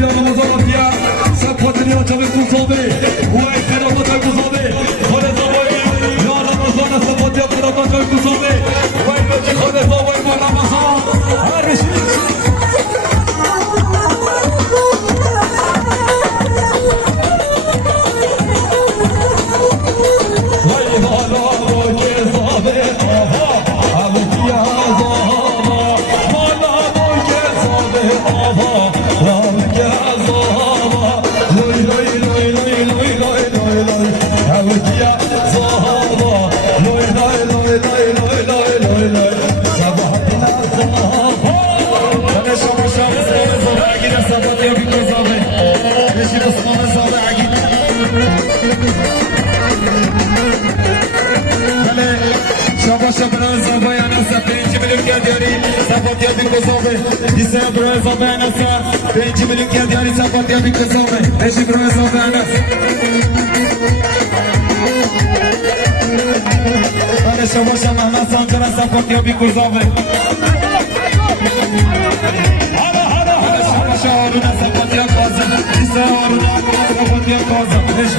یا رمضان بیا سپاتنی ها چه کوزابه و احترامات کوزابه خانه زبایی یا رمضان سپاتی احترامات کوزابه و این بچه خانه زبایی با رمضان هر رشید برای زبای انسا 5 میلیون کردیاری سفاتی بی کسامه دیسه برای زبای انسا 5 میلیون کردیاری سفاتی بی کسامه نشی برای زبای انسا بله شما شما محمد سانجر سفاتی بی کسامه بله شما شهارون سفاتی کازم دیسه هارون سفاتی کازم نشی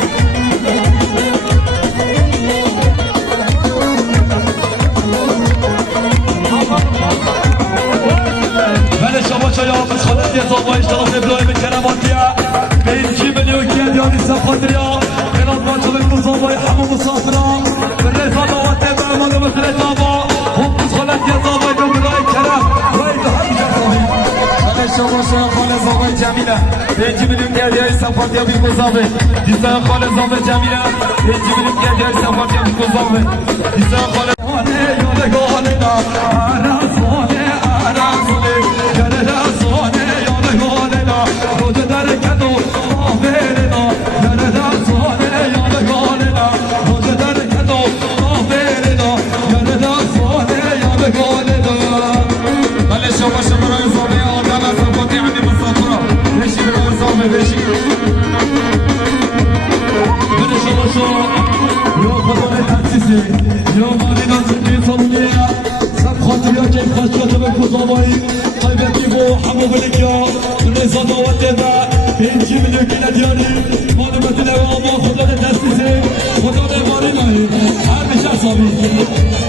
شما چای آفش خالد یه زاقا اشتراف ابراهیم کرماتیه به این 2 میلیون که دیانی سفاتریا قنات باچه به کزابای همه مسافرا به رفا دعوت برمان و مثل اتابا هم خالد یه زاقای به ابراهیم کرم وای به هم جزاوی بله شما شای خالد زاقای جمیله به 2 میلیون که دیانی سفاتریا بی کزابه دیسای خالد زاقای جمیله به 2 میلیون که دیانی سفاتریا بی کزابه دیسای خالد یادگانه عرصانه عرصانه خدا